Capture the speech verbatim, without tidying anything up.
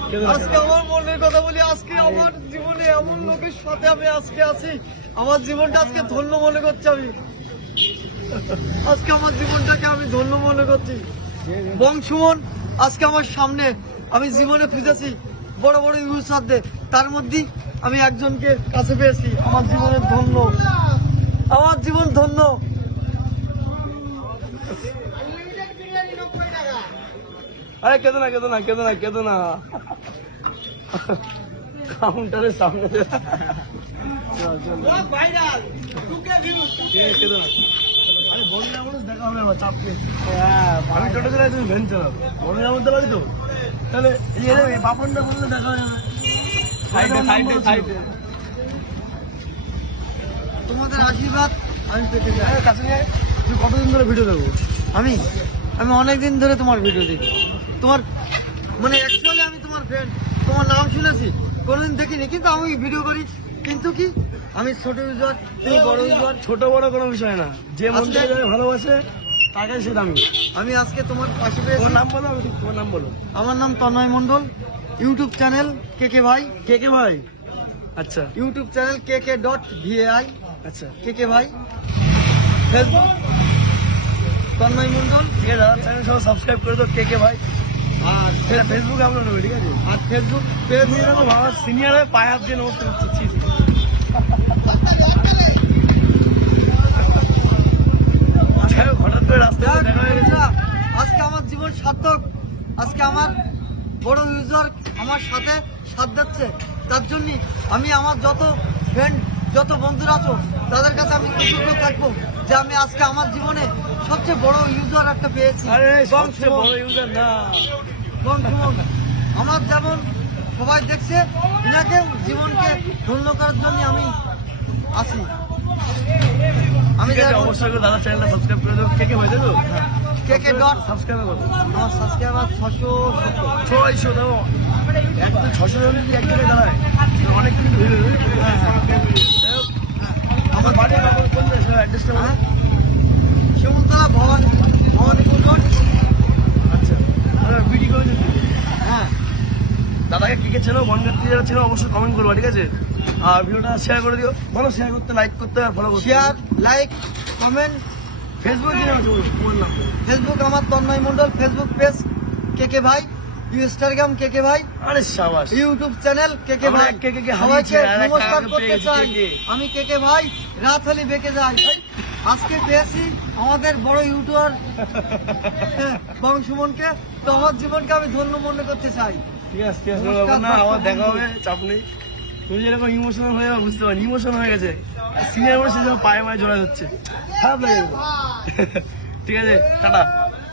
আজকে আমার মনের কথা বলি, আজকে আমার জীবনে এমন লোকের সাথে আমি আজকে আছি, আমার জীবনটা আজকে ধন্য মনে করছি। আমি আজকে আমার জীবনটাকে আমি ধন্য মনে করছি। বংশুমন আজকে আমার সামনে, আমি জীবনে খুঁজেছি বড় বড় ইউজারদের, তার মধ্যে আমি একজনকে কাছে পেয়েছি। আমার জীবনের ধন্য, আমার জীবন ধন্য। আরে কেঁদো না কেঁদো না কেঁদো না কেঁদো না কাউন্টারের সামনে কেঁদো না। আরে বড়িয়া মানুষ দেখা হবে আমার চাপ নেই। আমি টোটো চালাই, তুমি ভ্যান চালাও। বড়িয়া মধ্যে পারি তো, তাহলে এই পাপনটা বললে দেখা হবে। সাইডে সাইডে সাইডে তোমাদের আশীর্বাদ আমি পেতে চাই। কাছে নিয়ে তুমি কতদিন ধরে ভিডিও দেবো? আমি আমি অনেকদিন ধরে তোমার ভিডিও দেখি। তোমার মানে অ্যাকচুয়ালি আমি তোমার ফ্রেন্ড, তোমার নাম শুনেছি, কোনোদিন দেখিনি, কিন্তু আমি ভিডিও করি। কিন্তু কি আমি ছোট ইউজার, তুমি বড় ইউজার। ছোট বড় কোনো বিষয় না, যে মন থেকে যারা ভালোবাসে তাকে সে দামি। আমি আজকে তোমার পাশে পেয়েছি। তোমার নাম বলো, তোমার নাম বলো। আমার নাম Tanmoy Mondal, YouTube channel K K Bhai. K K Bhai? আচ্ছা, YouTube channel K K dot VAI. আচ্ছা, K K Bhai. Facebook Tanmoy Mondal. ঠিক আছে, দাদা চ্যানেল সব সাবস্ক্রাইব করে দাও, কে কে ভাই। আর সেটা ফেসবুকে আপলোড হবে, ঠিক আছে? আর ফেসবুক পেজ। তুমি এরকম আমার সিনিয়র হয়ে পায়ে হাত দিয়ে নমস্কার করছি। হঠাৎ করে রাস্তায় দেখা হয়ে গেছে। আজকে আমার জীবন সার্থক। আজকে আমার বড় ইউজার আমার সাথে সাথ দিচ্ছে, তার জন্য আমি আমার যত ফ্রেন্ড যত বন্ধুরা আছো তাদের কাছে আমি কৃতজ্ঞ থাকবো যে আমি আজকে আমার জীবনে সবচেয়ে বড় ইউজার একটা পেয়েছি। আরে বং সবচেয়ে সুমন। বড় ইউজার না, বং সুমন। আমার যেমন সবাই দেখছে, এনাকে জীবনকে ধন্য করার জন্য আমি আছি। আমি ঠিক আছে, অবশ্যই করে দাদা চ্যানেলটা সাবস্ক্রাইব করে দেবো। কে কে ভাই দেবো? কে কে ডট। সাবস্ক্রাইব করো। আমার সাবস্ক্রাইবার ছশো সত্তর। ছয়শো দেবো। একদম ছশো জন যদি এক জায়গায় দাঁড়ায় অনেক কিন্তু ভিড় হবে। হ্যাঁ হ্যাঁ আমার বাড়ি আমার কোন দেশ অ্যাড্রেসটা বলো। শিমুলতলা ভবানী ভবানীপুর রোড। আচ্ছা, আমরা ভিডিও করে দিচ্ছি। হ্যাঁ দাদাকে কে কে চেনো, বনগাত্রী যারা চেনো অবশ্যই কমেন্ট করবো, ঠিক আছে? আর ভিডিওটা শেয়ার করে দিও। বলো শেয়ার করতে, লাইক করতে আর ফলো করতে। Share like comment. ফেসবুকে কি নাম আছে বলো, তোমার নাম? ফেসবুক আমার Tanmoy Mondal, Facebook page K K Bhai, Instagram কে কে ভাই, আরে সাবাস। ইউটিউব চ্যানেল কে কে আমরা ভাই। কে কে কে সবাইকে হারিয়েছি, আর একটা নমস্কার আগে করতে পেয়েছি, চাই। কে কে। আমি কে কে ভাই রাত হলে বেঁকে যাই। আজকে পেয়েছি আমাদের বড় ইউটিউবার বং সুমনকে, তো আমার জীবনকে আমি ধন্য মনে করতে চাই। ঠিক আছে, ঠিক আছে, নমস্কার, ব্যাপার না, আবার দর্শক দেখা বন্ধু। হবে, চাপ নেই। তুমি যেরকম ইমোশনাল হয়ে যাবে বুঝতে পারি, ইমোশন হয়ে গেছে। সিনিয়র মানুষ সে পায়ে মায়ে জোড়া যাচ্ছে, খারাপ লাগে। ঠিক আছে, টাটা।